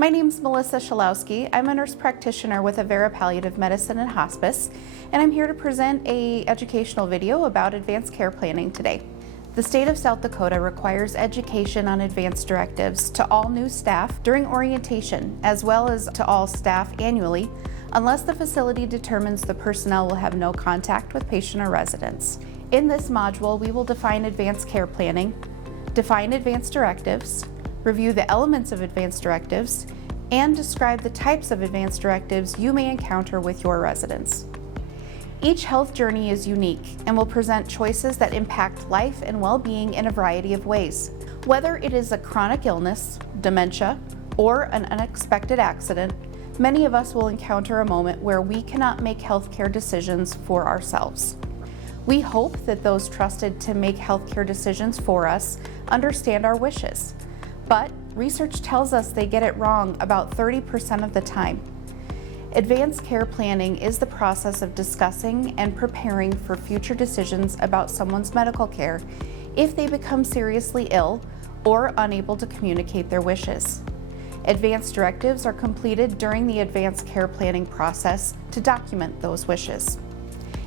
My name's Melissa Shalowski. I'm a nurse practitioner with Avera Palliative Medicine and Hospice, and I'm here to present an educational video about advanced care planning today. The state of South Dakota requires education on advanced directives to all new staff during orientation, as well as to all staff annually, unless the facility determines the personnel will have no contact with patient or residents. In this module, we will define advanced care planning, define advanced directives, review the elements of advanced directives, and describe the types of advanced directives you may encounter with your residents. Each health journey is unique and will present choices that impact life and well-being in a variety of ways. Whether it is a chronic illness, dementia, or an unexpected accident, many of us will encounter a moment where we cannot make healthcare decisions for ourselves. We hope that those trusted to make healthcare decisions for us understand our wishes. But research tells us they get it wrong about 30% of the time. Advanced care planning is the process of discussing and preparing for future decisions about someone's medical care if they become seriously ill or unable to communicate their wishes. Advanced directives are completed during the advanced care planning process to document those wishes.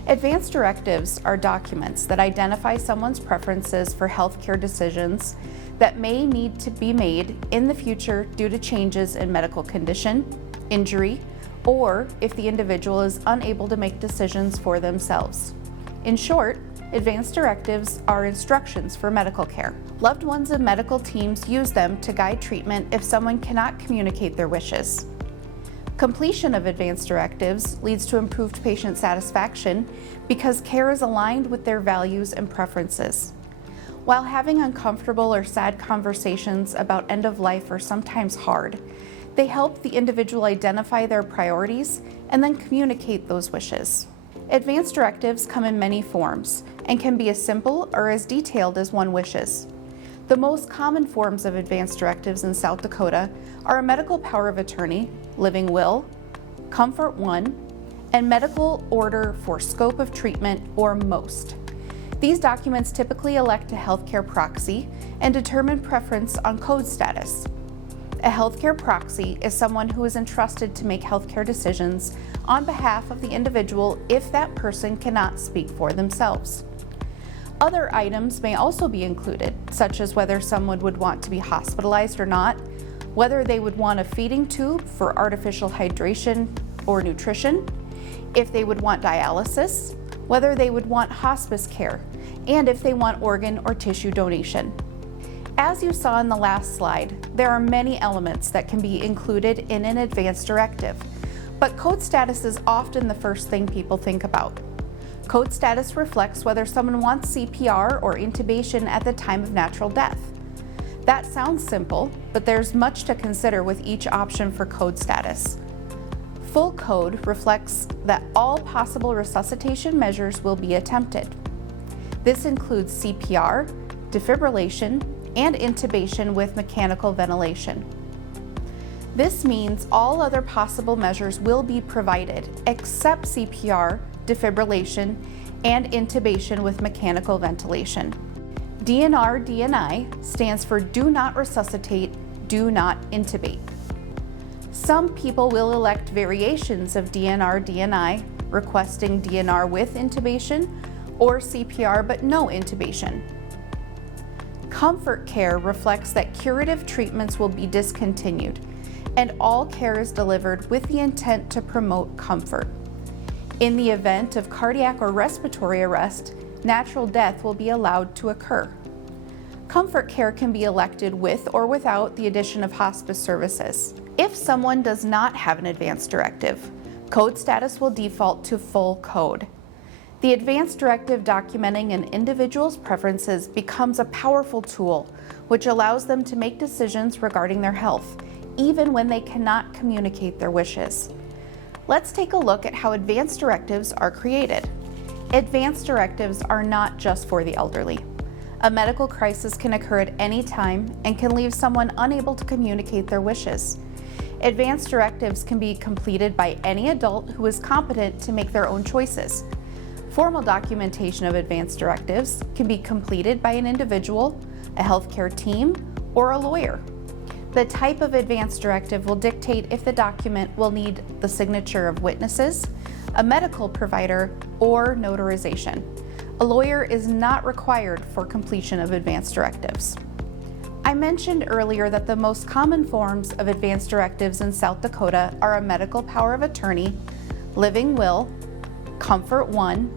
Advanced directives are documents that identify someone's preferences for healthcare decisions that may need to be made in the future due to changes in medical condition, injury, or if the individual is unable to make decisions for themselves. In short, advanced directives are instructions for medical care. Loved ones of medical teams use them to guide treatment if someone cannot communicate their wishes. Completion of advanced directives leads to improved patient satisfaction because care is aligned with their values and preferences. While having uncomfortable or sad conversations about end of life are sometimes hard, they help the individual identify their priorities and then communicate those wishes. Advanced directives come in many forms and can be as simple or as detailed as one wishes. The most common forms of advanced directives in South Dakota are a medical power of attorney, living will, comfort one, and medical order for scope of treatment, or MOST. These documents typically elect a healthcare proxy and determine preference on code status. A healthcare proxy is someone who is entrusted to make healthcare decisions on behalf of the individual if that person cannot speak for themselves. Other items may also be included, such as whether someone would want to be hospitalized or not, whether they would want a feeding tube for artificial hydration or nutrition, if they would want dialysis, whether they would want hospice care, and if they want organ or tissue donation. As you saw in the last slide, there are many elements that can be included in an advanced directive, but code status is often the first thing people think about. Code status reflects whether someone wants CPR or intubation at the time of natural death. That sounds simple, but there's much to consider with each option for code status. Full code reflects that all possible resuscitation measures will be attempted. This includes CPR, defibrillation, and intubation with mechanical ventilation. This means all other possible measures will be provided except CPR, defibrillation, and intubation with mechanical ventilation. DNR/DNI stands for do not resuscitate, do not intubate. Some people will elect variations of DNR/DNI, requesting DNR with intubation or CPR but no intubation. Comfort care reflects that curative treatments will be discontinued and all care is delivered with the intent to promote comfort. In the event of cardiac or respiratory arrest, natural death will be allowed to occur. Comfort care can be elected with or without the addition of hospice services. If someone does not have an advanced directive, code status will default to full code. The advanced directive documenting an individual's preferences becomes a powerful tool, which allows them to make decisions regarding their health, even when they cannot communicate their wishes. Let's take a look at how advanced directives are created. Advanced directives are not just for the elderly. A medical crisis can occur at any time and can leave someone unable to communicate their wishes. Advanced directives can be completed by any adult who is competent to make their own choices. Formal documentation of advanced directives can be completed by an individual, a healthcare team, or a lawyer. The type of advance directive will dictate if the document will need the signature of witnesses, a medical provider, or notarization. A lawyer is not required for completion of advance directives. I mentioned earlier that the most common forms of advance directives in South Dakota are a medical power of attorney, living will, comfort one,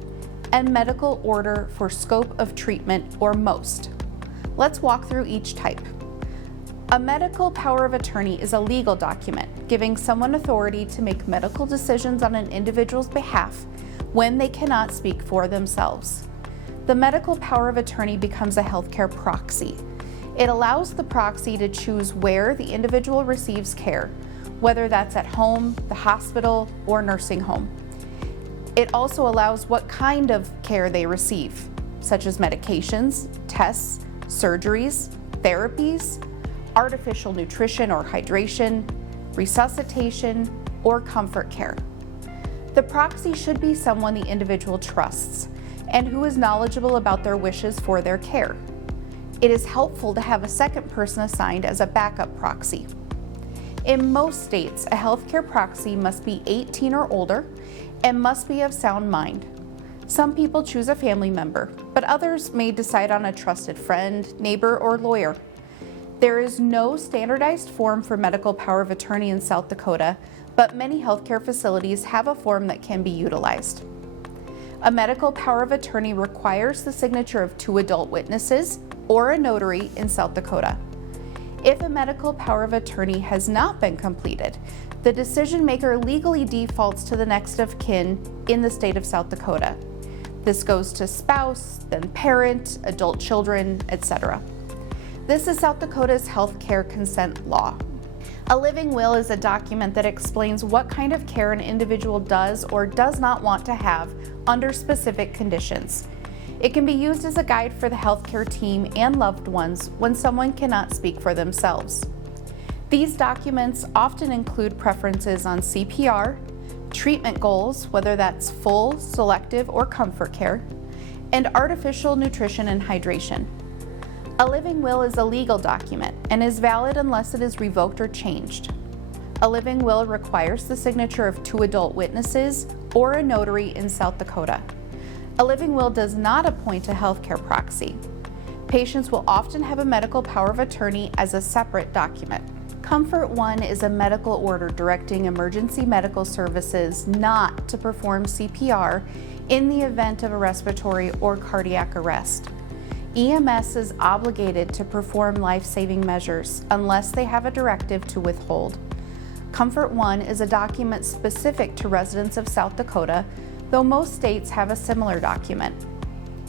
and medical order for scope of treatment, or most. Let's walk through each type. A medical power of attorney is a legal document giving someone authority to make medical decisions on an individual's behalf when they cannot speak for themselves. The medical power of attorney becomes a healthcare proxy. It allows the proxy to choose where the individual receives care, whether that's at home, the hospital, or nursing home. It also allows what kind of care they receive, such as medications, tests, surgeries, therapies, artificial nutrition or hydration, resuscitation, or comfort care. The proxy should be someone the individual trusts and who is knowledgeable about their wishes for their care. It is helpful to have a second person assigned as a backup proxy. In most states, a healthcare proxy must be 18 or older and must be of sound mind. Some people choose a family member, but others may decide on a trusted friend, neighbor, or lawyer. There is no standardized form for medical power of attorney in South Dakota, but many healthcare facilities have a form that can be utilized. A medical power of attorney requires the signature of 2 adult witnesses or a notary in South Dakota. If a medical power of attorney has not been completed, the decision maker legally defaults to the next of kin in the state of South Dakota. This goes to spouse, then parent, adult children, etc. This is South Dakota's healthcare consent law. A living will is a document that explains what kind of care an individual does or does not want to have under specific conditions. It can be used as a guide for the healthcare team and loved ones when someone cannot speak for themselves. These documents often include preferences on CPR, treatment goals, whether that's full, selective, or comfort care, and artificial nutrition and hydration. A living will is a legal document and is valid unless it is revoked or changed. A living will requires the signature of 2 adult witnesses or a notary in South Dakota. A living will does not appoint a healthcare proxy. Patients will often have a medical power of attorney as a separate document. Comfort 1 is a medical order directing emergency medical services not to perform CPR in the event of a respiratory or cardiac arrest. EMS is obligated to perform life-saving measures unless they have a directive to withhold. Comfort 1 is a document specific to residents of South Dakota, though most states have a similar document.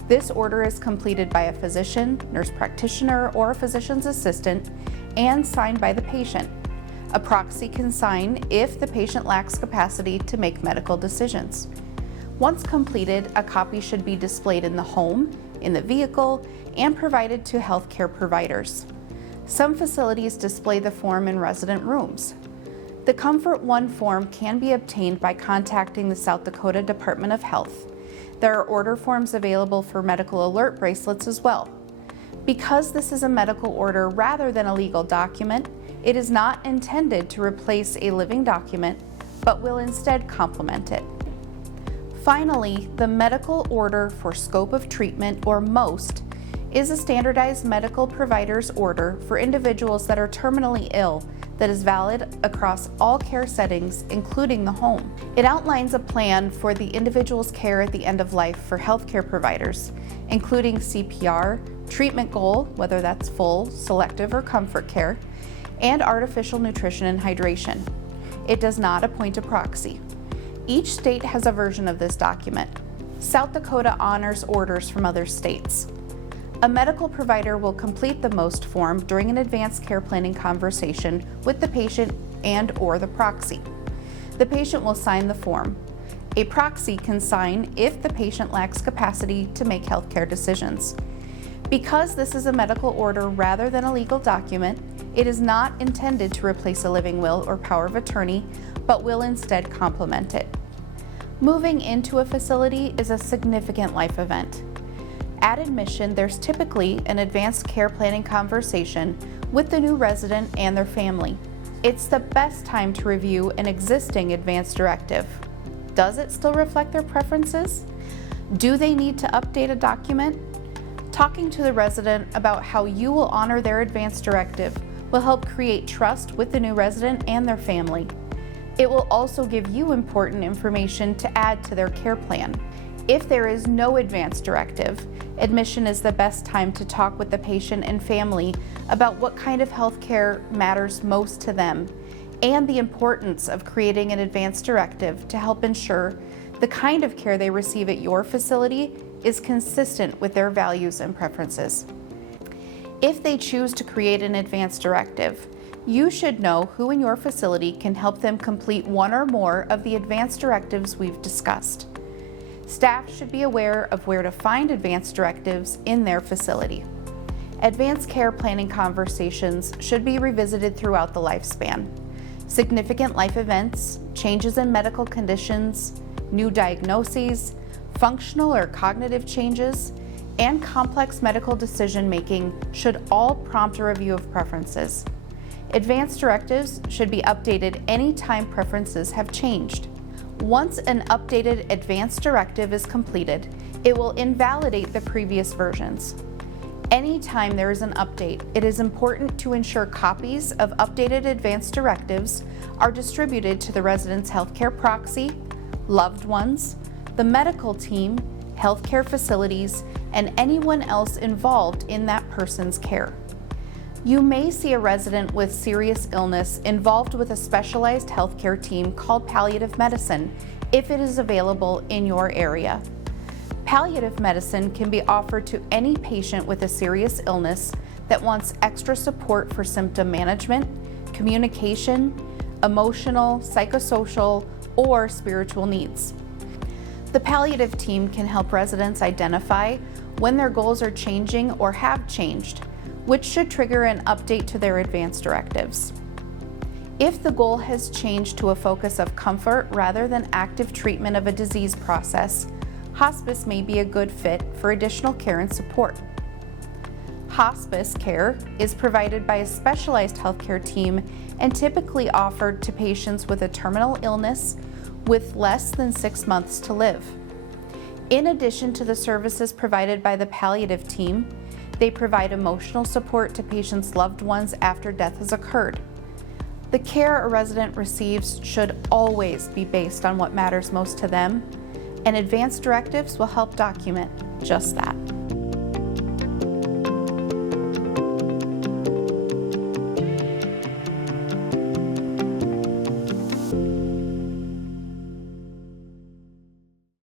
This order is completed by a physician, nurse practitioner, or a physician's assistant and signed by the patient. A proxy can sign if the patient lacks capacity to make medical decisions. Once completed, a copy should be displayed in the home, in the vehicle, and provided to healthcare providers. Some facilities display the form in resident rooms. The Comfort 1 form can be obtained by contacting the South Dakota Department of Health. There are order forms available for medical alert bracelets as well. Because this is a medical order rather than a legal document, it is not intended to replace a living document, but will instead complement it. Finally, the medical order for scope of treatment, or most, is a standardized medical provider's order for individuals that are terminally ill that is valid across all care settings, including the home. It outlines a plan for the individual's care at the end of life for healthcare providers, including CPR, treatment goal, whether that's full, selective, or comfort care, and artificial nutrition and hydration. It does not appoint a proxy. Each state has a version of this document. South Dakota honors orders from other states. A medical provider will complete the most form during an advanced care planning conversation with the patient and/or the proxy. The patient will sign the form. A proxy can sign if the patient lacks capacity to make healthcare decisions. Because this is a medical order rather than a legal document, it is not intended to replace a living will or power of attorney, but will instead complement it. Moving into a facility is a significant life event. At admission, there's typically an advanced care planning conversation with the new resident and their family. It's the best time to review an existing advance directive. Does it still reflect their preferences? Do they need to update a document? Talking to the resident about how you will honor their advance directive will help create trust with the new resident and their family. It will also give you important information to add to their care plan. If there is no advance directive, admission is the best time to talk with the patient and family about what kind of health care matters most to them and the importance of creating an advance directive to help ensure the kind of care they receive at your facility is consistent with their values and preferences. If they choose to create an advance directive, you should know who in your facility can help them complete one or more of the advance directives we've discussed. Staff should be aware of where to find advance directives in their facility. Advanced care planning conversations should be revisited throughout the lifespan. Significant life events, changes in medical conditions, new diagnoses, functional or cognitive changes, and complex medical decision-making should all prompt a review of preferences. Advance directives should be updated anytime preferences have changed. Once an updated advance directive is completed, it will invalidate the previous versions. Anytime there is an update, it is important to ensure copies of updated advance directives are distributed to the resident's healthcare proxy, loved ones, the medical team, healthcare facilities, and anyone else involved in that person's care. You may see a resident with serious illness involved with a specialized healthcare team called palliative medicine if it is available in your area. Palliative medicine can be offered to any patient with a serious illness that wants extra support for symptom management, communication, emotional, psychosocial, or spiritual needs. The palliative team can help residents identify when their goals are changing or have changed, which should trigger an update to their advance directives. If the goal has changed to a focus of comfort rather than active treatment of a disease process, hospice may be a good fit for additional care and support. Hospice care is provided by a specialized healthcare team and typically offered to patients with a terminal illness with less than 6 months to live. In addition to the services provided by the palliative team, they provide emotional support to patients' loved ones after death has occurred. The care a resident receives should always be based on what matters most to them, and advance directives will help document just that.